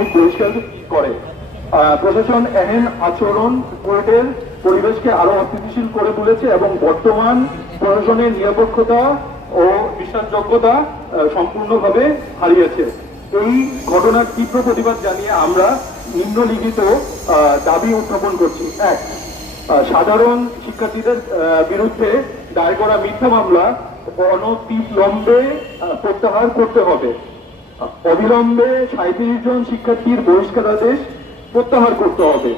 সাময়িক বহিষ্কার করে। প্রশাসন এহেন আচরণ কোর্টের পরিবেশকে আরও অস্থিতিশীল করে তুলেছে এবং বর্তমান প্রশাসনের নিরপেক্ষতা ও বিশ্বাসযোগ্যতা সম্পূর্ণভাবে হারিয়েছে। এই ঘটনার তীব্র প্রতিবাদ জানিয়ে আমরা নিম্নলিখিত দাবি উত্থাপন করছি। এক সাধারণ শিক্ষার্থীদের বিরুদ্ধে দায়ের করা মিথ্যা মামলা অনতিবিলম্বে আহ, প্রত্যাহার করতে হবে। অবিলম্বে সাঁত্রিশ জন শিক্ষার্থীর বহিষ্কারাদেশ প্রত্যাহার করতে হবে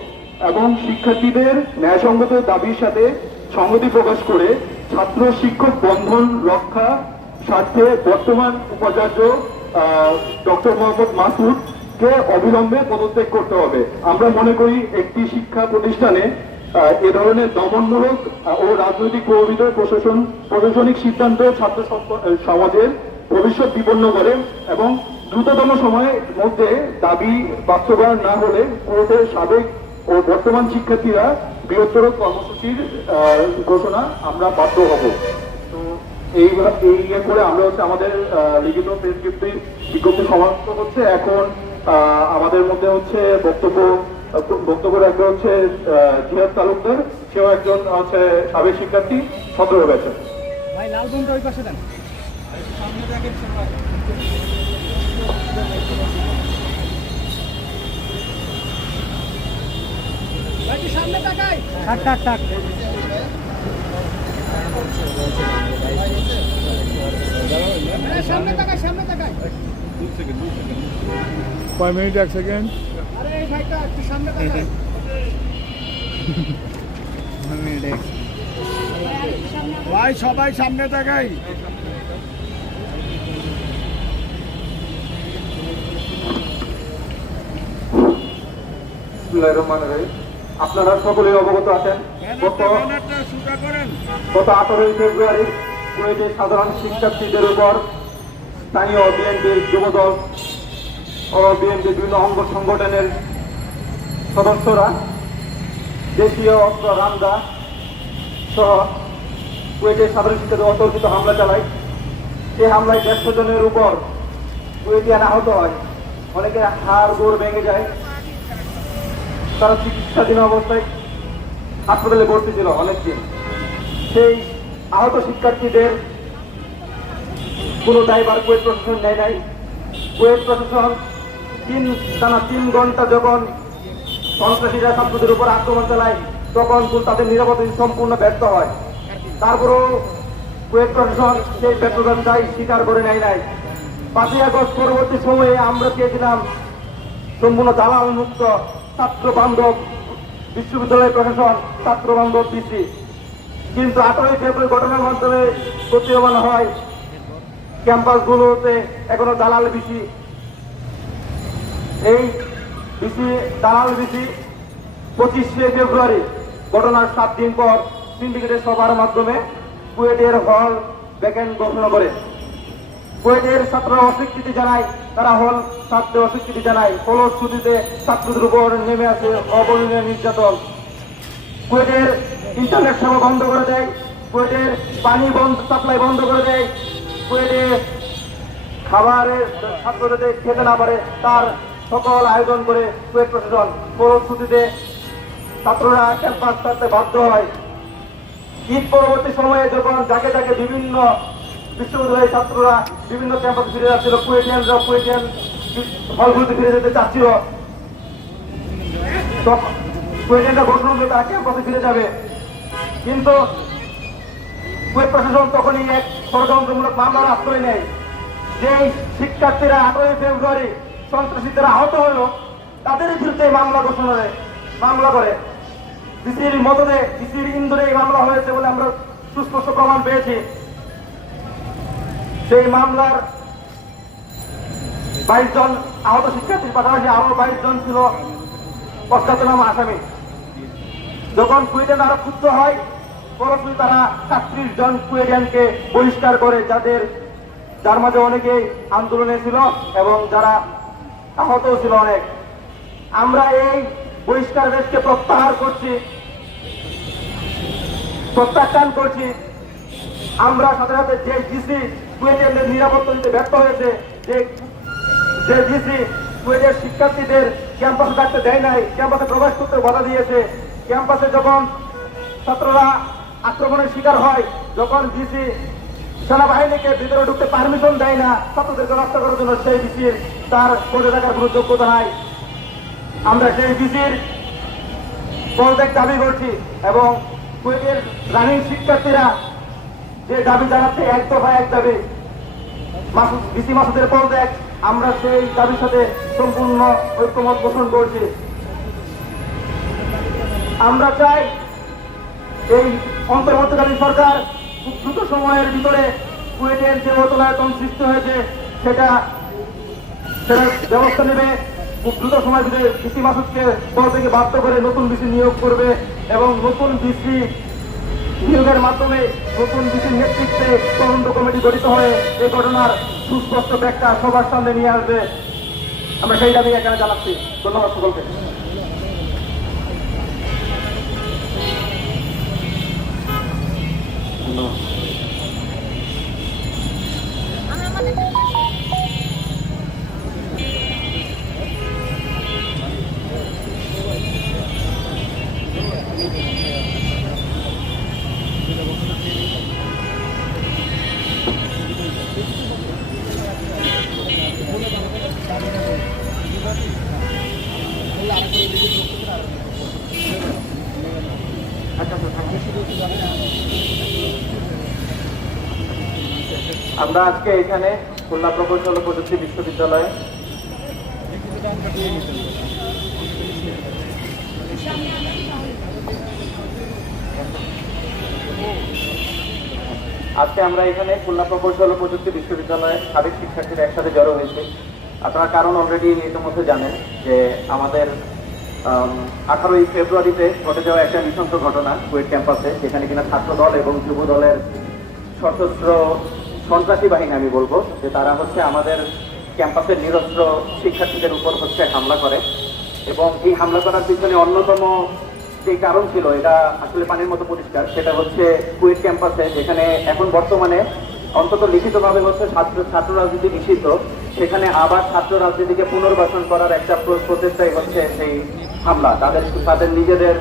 এবং শিক্ষার্থীদের ন্যায়সঙ্গত দাবির সাথে সংগতি প্রকাশ করে ছাত্র শিক্ষক বন্ধন রক্ষা স্বার্থে বর্তমান উপাচার্য ডক্টর মোহাম্মদ মাসুদ কে অবিলম্বে পদত্যাগ করতে হবে। আমরা মনে করি একটি শিক্ষা প্রতিষ্ঠানে এ ধরনের দমনমূলক ও রাজনৈতিক প্রভাবিত প্রশাসন, প্রশাসনিক সিদ্ধান্ত ছাত্র সমাজের ভবিষ্যৎ বিপন্ন করে এবং দ্রুততম সময়ের মধ্যে দাবি বাস্তবায়ন না হলে কোর্টের সাবেক ও বর্তমান শিক্ষার্থীরা বৃহত্তর কর্মসূচির ঘোষণা আমরা বাধ্য হব। এই এই ইয়ে করে আমরা হচ্ছে আমাদের লিখিত বিজ্ঞপ্তি সমাপ্ত হচ্ছে। এখন আমাদের মধ্যে হচ্ছে বক্তব্য বক্তব্য রাখবে হচ্ছে জিহাদ তালুকদার। সেও একজন হচ্ছে সাবেক শিক্ষার্থী, সতেরো ব্যাচের ভাই, লাল ওই পাশে দেন। সামনে তাকাই। টাক টাক টাক সামনে তাকাই সামনে তাকাই। কয় মিনিট এক সেকেন্ড? আরে এই ভাইটা একটু সামনে তাকাই। ভাই সবাই সামনে তাকাই। বিসমিল্লাহির রহমানির রহিম। আপনারা সকলেই অবগত আছেন, গত আঠারোই ফেব্রুয়ারি কুয়েতের সাধারণ শিক্ষার্থীদের উপর স্থানীয় বিএনপির যুবদল ও বিএনপির বিভিন্ন অঙ্গ সংগঠনের সদস্যরা দেশীয় অস্ত্র রান্দা সহ কুয়েতের সাধারণ শিক্ষার্থী অতর্কিত হামলা চালায়। সেই হামলায় দেড়শো জনের উপর কুয়েতিয়ান আহত হয়। অনেকের হাড় গোড় ভেঙে যায়। তারা চিকিৎসাধীন অবস্থায় হাসপাতালে ভর্তি ছিল অনেকদিন। সেই আহত শিক্ষার্থীদের কোনো দায়বার কুয়েত প্রশাসন নেয় নাই। কুয়েত প্রশাসন তিন টানা তিন ঘণ্টা যখন সন্ত্রাসীরা ছাত্রদের উপর আক্রমণ চালায়, তখন তাদের নিরাপত্তা সম্পূর্ণ ব্যর্থ হয়। তারপরেও কুয়েত প্রশাসন সেই ব্যর্থতাই স্বীকার করে নেয় নাই। পাঁচই আগস্ট পরবর্তী সময়ে আমরা চেয়েছিলাম সম্পূর্ণ দালাল মুক্ত ছাত্র বান্ধব বিশ্ববিদ্যালয় প্রশাসন, ছাত্র বান্ধব ডিসি কিন্তু আঠারোই ফেব্রুয়ারি ঘটনার মাধ্যমে প্রতীয়মান হয় ক্যাম্পাসগুলোতে এখনও দালাল বেশি এই বিসি দালাল বিসি পঁচিশে ফেব্রুয়ারি, ঘটনার সাত দিন পর সিন্ডিকেটের সভার মাধ্যমে কুয়েটের হল ভ্যাকেন্ট ঘোষণা করে। কুয়েটের ছাত্ররা অস্বীকৃতি জানায়, তারা হল ছাত্রে অস্বীকৃতি জানায় ফলশ্রুতিতে ছাত্রদের উপর নেমে আসে অবলীয় নির্যাতন। কুয়েটের ইন্টারনেট সেবা বন্ধ করে দেয়, কুয়েটের পানি বন্ধ, সাপ্লাই বন্ধ করে দেয়, কুয়েটে খাবারের ছাত্রদের খেতে না পারে, তার সকল আয়োজন করে কুয়েট প্রশাসন। ফলশ্রুতিতে ছাত্ররা ক্যাম্পাস ছাড়তে বাধ্য হয়। ঈদ পরবর্তী সময়ে যখন যাকে যাকে বিভিন্ন বিশ্ববিদ্যালয়ের ছাত্ররা বিভিন্ন ক্যাম্পাসে ফিরে যাচ্ছিল, কুয়েটিয়ানরা কুয়েটিয়ান হলগুলিতে ফিরে যেতে চাচ্ছিল। কুয়েটিয়ানরা ঘোষণা করল তারা ক্যাম্পাসে ফিরে যাবে। কিন্তু কুয়েট প্রশাসন তখনই এক ষড়যন্ত্রমূলক মামলার আশ্রয় নেয়। যেই শিক্ষার্থীরা আঠারোই ফেব্রুয়ারি সন্ত্রাসীরা আহত হলো তাদের বিরুদ্ধে মামলা ঘোষণা দেয়, মামলা করে। ডিসির মদতে ডিসির ইন্দোরে এই মামলা হয়েছে বলে আমরা সুস্পষ্ট প্রমাণ পেয়েছি। সেই মামলার বাইশ জন আহত শিক্ষার্থীর পাশাপাশি আরও বাইশ জন ছিল পশ্চাৎনামা আসামি। যখন কুয়েটেন আরও ক্ষুব্ধ হয় পরবর্তী তারা সাতত্রিশ জন কুয়েটিয়ানকে বহিষ্কার করে যাদের, যার মাঝে অনেকেই আন্দোলনে ছিল এবং যারা আহত ছিল অনেক। আমরা এই বহিষ্কার দেশকে প্রত্যাহার করছি, প্রত্যাখ্যান করছি। আমরা সাথে যে ডিসি কুয়েটিয়ানদের নিরাপত্তা দিতে ব্যর্থ হয়েছে, যে যে ডিসি কুয়েটের শিক্ষার্থীদের ক্যাম্পাসে থাকতে দেয় নাই, ক্যাম্পাসে প্রবেশ করতে বাধা দিয়েছে। ক্যাম্পাসে যখন ছাত্ররা আক্রমণের শিকার হয়, যখন ডিসি সেনাবাহিনীকে ভিতরে ঢুকতে পারমিশন দেয় না, ছাত্রদেরকে রক্ষা করার জন্য সেই ডিসির তার পদে থাকার কোনো যোগ্যতা নাই। আমরা সেই ডিসির পদত্যাগ দাবি করছি এবং কুয়েটের রানিং শিক্ষার্থীরা যে দাবি জানাচ্ছে এক দফা এক দাবি। ডিসি মাসুদের পদত্যাগ। আমরা সেই দাবির সাথে সম্পূর্ণ ঐক্যমত পোষণ করছি। আমরা চাই এই অন্তর্বর্তীকালীন সরকার খুব দ্রুত সময়ের ভিতরে কুয়েটের যে অতলায়তন সৃষ্টি হয়েছে, সেটা ব্যবস্থা নেবে। খুব দ্রুত সময়ের ভিতরে ডিসি মাসুদকে পদ থেকে বাধ্য করে নতুন ডিসি নিয়োগ করবে এবং নতুন ডিসি নিয়োগের মাধ্যমে নতুন বিশেষ নেতৃত্বে তদন্ত কমিটি গঠিত হয়ে এই ঘটনার সুস্পষ্ট ব্যাখ্যা সবার সামনে নিয়ে আসবে। আমরা সেই দাবি এখানে জানাচ্ছি। ধন্যবাদ সকলকে। আমরা আজকে এখানে খুলনা প্রকৌশল প্রযুক্তি বিশ্ববিদ্যালয়ে আজকে আমরা এখানে খুলনা প্রকৌশল প্রযুক্তি বিশ্ববিদ্যালয়ের সাবেক শিক্ষার্থীরা একসাথে জড়ো হয়েছে। আপনারা কারণ অলরেডি ইতিমধ্যে জানেন যে আমাদের আঠারোই ফেব্রুয়ারিতে ঘটে যাওয়া একটা নৃশংস ঘটনা কুয়েট ক্যাম্পাসে, যেখানে কিনা ছাত্র দল এবং যুব দলের সশস্ত্র সন্ত্রাসী বাহিনী, আমি বলব, যে তারা হচ্ছে আমাদের ক্যাম্পাসের নিরস্ত্র শিক্ষার্থীদের উপর হচ্ছে হামলা করে। এবং এই হামলা করার পিছনে অন্যতম যে কারণ ছিল, এটা আসলে পানির মতো পরিষ্কার, সেটা হচ্ছে কুয়েট ক্যাম্পাসে, যেখানে এখন বর্তমানে অন্তত লিখিতভাবে হচ্ছে ছাত্র ছাত্র রাজনীতি নিষিদ্ধ। সেখানে আবার ছাত্র রাজনীতিকে পুনর্বাসন করার একটা প্র- প্রচেষ্টাই হচ্ছে সেই হামলা। তাদের তাদের নিজেদের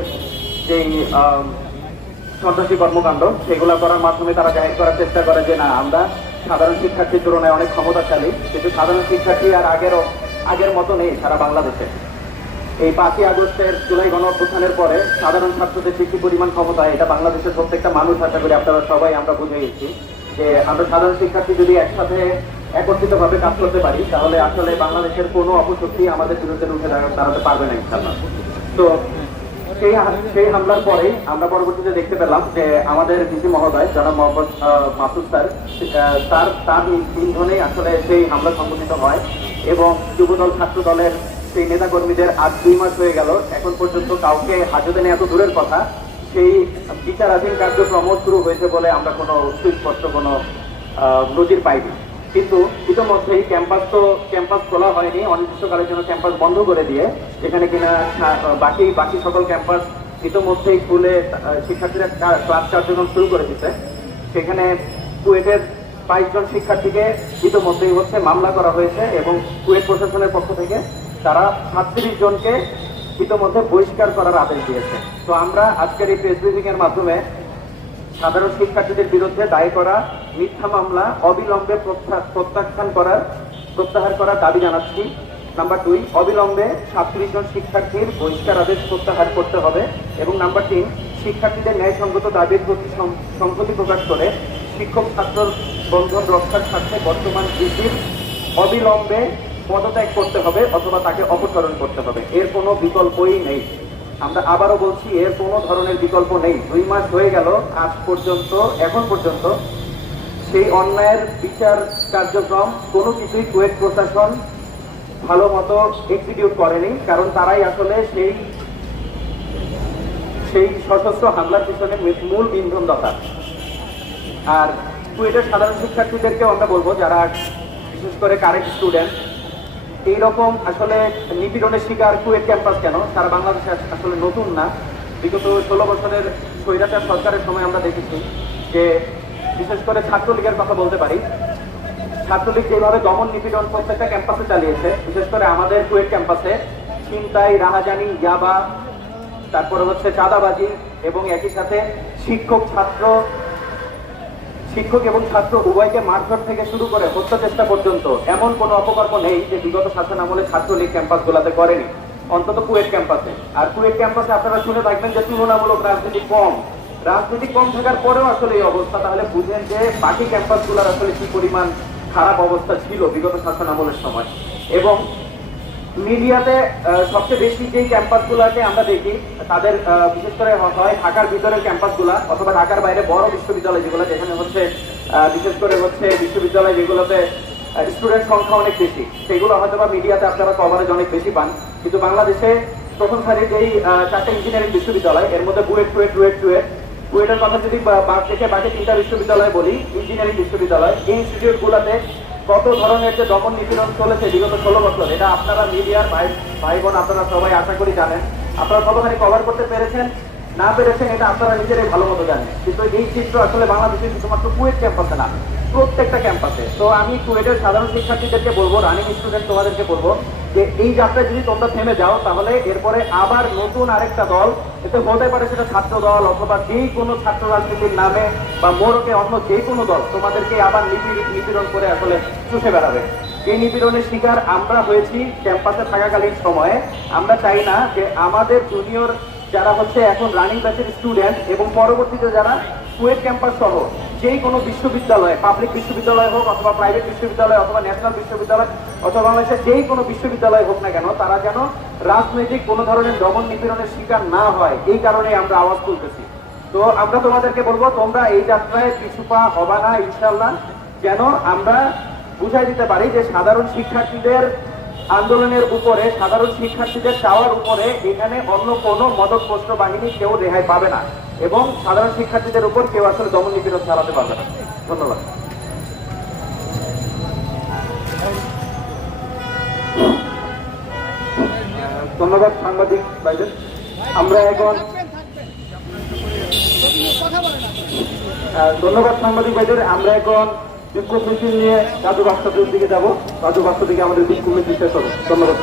যেই সন্ত্রাসী কর্মকাণ্ড, সেগুলো করার মাধ্যমে তারা জাহির করার চেষ্টা করে যে না, আমরা সাধারণ শিক্ষার্থীর তুলনায় অনেক ক্ষমতাশালী, কিন্তু সাধারণ শিক্ষার্থী আর আগেরও, আগের মতো নেই সারা বাংলাদেশে। এই পাঁচই আগস্টের জুলাই গণ অভ্যুত্থানের পরে সাধারণ ছাত্রদের যে কি পরিমাণ ক্ষমতা, এটা বাংলাদেশের প্রত্যেকটা মানুষ আশা করি আপনারা সবাই আমরা বুঝে গেছি। যে আমরা সাধারণ শিক্ষার্থী যদি একসাথে একত্রিত ভাবে কাজ করতে পারি, তাহলে আসলে বাংলাদেশের কোনো অপশক্তি আমাদের বিরুদ্ধে উঠে দাঁড়াতে পারবে না ইনশাল্লাহ তো সেই সেই হামলার পরে আমরা পরবর্তীতে দেখতে পেলাম যে আমাদের ডিসি মহোদয় যারা মোহাম্মদ মাসুদ স্যার তার তার ইন্ধনে আসলে সেই হামলা সংঘটিত হয় এবং যুবদল ছাত্র দলের সেই নেতাকর্মীদের আজ দুই মাস হয়ে গেল। এখন পর্যন্ত কাউকে হাজতে নেওয়া তো দূরের কথা। সেই বিচারাধীন কার্যক্রম শুরু হয়েছে বলে আমরা কোনো সুস্পষ্ট কোনো নজির পাইনি। কিন্তু ইতিমধ্যেই ক্যাম্পাস তো, ক্যাম্পাস খোলা হয়নি। অনির্দিষ্টকালের জন্য ক্যাম্পাস বন্ধ করে দিয়ে যেখানে কিনা বাকি বাকি সকল ক্যাম্পাস ইতিমধ্যেই খুলে শিক্ষার্থীরা ক্লাস কার্যক্রম শুরু করে দিচ্ছে সেখানে কুয়েটের বাইশ জন শিক্ষার্থীকে ইতিমধ্যেই হচ্ছে মামলা করা হয়েছে এবং কুয়েট প্রশাসনের পক্ষ থেকে তারা সাতত্রিশ জনকে ইতিমধ্যে বহিষ্কার করার আদেশ দিয়েছে। তো আমরা আজকের এই প্রেস ব্রিফিং এর মাধ্যমে সাধারণ শিক্ষার্থীদের বিরুদ্ধে দায় করা, মিথ্যা মামলা, অবিলম্বে প্রত্যা- প্রত্যাখ্যান করার, প্রত্যাহার করার দাবি জানাচ্ছি। নাম্বার দুই, অবিলম্বে সাতত্রিশ জন শিক্ষার্থীর বহিষ্কার আদেশ প্রত্যাহার করতে হবে এবং নাম্বার তিন, শিক্ষার্থীদের ন্যায়সঙ্গত দাবির প্রতি সংহতি প্রকাশ করে শিক্ষক ছাত্র বন্ধন রক্ষার স্বার্থে বর্তমান ডিসির অবিলম্বে পদত্যাগ করতে হবে অথবা তাকে অপসারণ করতে হবে। এর কোনো বিকল্পই নেই। আমরা আবারও বলছি, এর কোনো ধরনের বিকল্প নেই। দুই মাস হয়ে গেল, আজ পর্যন্ত, এখন পর্যন্ত সেই অন্যায়ের বিচার কার্যক্রম কোনো কিছুই কুয়েট প্রশাসন ভালো মতো এক্সিকিউট করেনি, কারণ তারাই আসলে সেই সেই সশস্ত্র হামলার পিছনে মূল ইন্ধনদাতা আর কুয়েটের সাধারণ শিক্ষার্থীদেরকেও আমরা বলব, যারা বিশেষ করে কারেন্ট স্টুডেন্ট এইরকম আসলে নিপীড়নের শিকার কুয়েট ক্যাম্পাস কেন? সারা বাংলাদেশে আসলে নতুন না। বিগত ষোলো বছরের স্বৈরাচার সরকারের সময় আমরা দেখেছি যে বিশেষ করে ছাত্রলীগের কথা বলতে পারি, ছাত্রলীগ যেভাবে দমন নিপীড়ন প্রত্যেকটা ক্যাম্পাসে চালিয়েছে, বিশেষ করে আমাদের কুয়েট ক্যাম্পাসে ছিনতাই রাহাজানি, ইয়াবা, তারপরে হচ্ছে চাঁদাবাজি এবং একই সাথে শিক্ষক, ছাত্র শিক্ষক এবং ছাত্র উভয়কে মারধর থেকে শুরু করে হত্যা চেষ্টা পর্যন্ত। এমন কোনো অপকর্ম নেই যে বিগত শাসন আমলে ছাত্রলীগ ক্যাম্পাস গুলাতে করেনি। অন্তত কুয়েট ক্যাম্পাসে। আর কুয়েট ক্যাম্পাসে আপনারা শুনে থাকবেন যে তুলনামূলক রাজনীতি কম। রাজনীতি কম থাকার পরেও আসলে এই অবস্থা। তাহলে বুঝেন যে বাকি ক্যাম্পাসগুলোর আসলে কি পরিমাণ খারাপ অবস্থা ছিল বিগত শাসন আমলের সময়। এবং মিডিয়াতে সবচেয়ে বেশি যেই ক্যাম্পাসগুলোকে আমরা দেখি তাদের বিশেষ করে হয় ঢাকার ভিতরের ক্যাম্পাসগুলা অথবা ঢাকার বাইরে বড় বিশ্ববিদ্যালয় যেগুলো যেখানে হচ্ছে বিশেষ করে হচ্ছে বিশ্ববিদ্যালয় যেগুলোতে স্টুডেন্ট সংখ্যা অনেক বেশি সেগুলো হয়তো বা মিডিয়াতে আপনারা কভারেজ অনেক বেশি পান। কিন্তু বাংলাদেশে প্রথম সারির যেই আহ, চারটে ইঞ্জিনিয়ারিং বিশ্ববিদ্যালয় এর মধ্যে বুয়েট টুয়েট টুয়েট টুয়েট কুয়েটের কথা যদি বাদ থেকে বাকি তিনটা বিশ্ববিদ্যালয় বলি ইঞ্জিনিয়ারিং বিশ্ববিদ্যালয় এই ইনস্টিটিউট গুলাতে কত ধরনের যে দমন নিপীড়ন চলেছে বিগত ষোলো বছর, এটা আপনারা মিডিয়ার ভাই ভাই বোন আপনারা সবাই আশা করি জানেন। আপনারা কতখানি কভার করতে পেরেছেন? না পেরেছেন এটা আপনারা নিজেরাই ভালো মতো জানেন। কিন্তু এই চিত্র আসলে বাংলাদেশের শুধুমাত্র কুয়েট ক্যাম্পাসে না, প্রত্যেকটা ক্যাম্পাসে। তো আমি কুয়েটের সাধারণ শিক্ষার্থীদেরকে বলব রানিং স্টুডেন্ট তোমাদেরকে বলব, যে এই যাত্রায় যদি তোমরা থেমে যাও, তাহলে এরপরে আবার নতুন আরেকটা দল, এতে হতে পারে সেটা ছাত্র দল অথবা যেই কোনো ছাত্র রাজনীতির নামে বা মোড়কে অন্য যে কোনো দল, তোমাদেরকে আবার নিপীড়- নিপীড়ন করে আসলে চুষে বেড়াবে। এই নিপীড়নের শিকার আমরা হয়েছি ক্যাম্পাসে থাকাকালীন সময়ে। আমরা চাই না যে আমাদের জুনিয়র যারা হচ্ছে এখন রানিং ব্যাচের স্টুডেন্ট এবং পরবর্তীতে যারা কুয়েট ক্যাম্পাস সহ যেই কোনো বিশ্ববিদ্যালয় পাবলিক বিশ্ববিদ্যালয় হোক অথবা প্রাইভেট বিশ্ববিদ্যালয় অথবা ন্যাশনাল বিশ্ববিদ্যালয় অথবা বাংলাদেশের যেই কোনো বিশ্ববিদ্যালয় হোক না কেন, তারা যেন রাজনৈতিক কোনো ধরনের দমন নিপীড়নের শিকার না হয়, এই কারণে আমরা আওয়াজ তুলতেছি। তো আমরা তোমাদেরকে বলব, তোমরা এই যাত্রায় পিছুপা হবা না ইনশাল্লাহ যেন আমরা বুঝাই দিতে পারি যে সাধারণ শিক্ষার্থীদের আন্দোলনের উপরে সাধারণ শিক্ষার্থীদের চাওয়ার উপরে এখানে অন্য কোনো মদত পোস্ট বাহিনী কেউ রেহাই পাবে না এবং সাধারণ শিক্ষার্থীদের উপর কেউ আসলে দমন নিপীড়ন চালাতে পারবে না। ধন্যবাদ। ধন্যবাদ সাংবাদিক ভাইদের। আমরা এখন ধন্যবাদ সাংবাদিক ভাইদের। আমরা এখন বিক্ষোভ মিছিল নিয়ে রাজু বাস্তবের দিকে যাব। রাজু বাস্তা দিকে আমাদের বিক্ষোভ মিছিল শেষ হবে। ধন্যবাদ।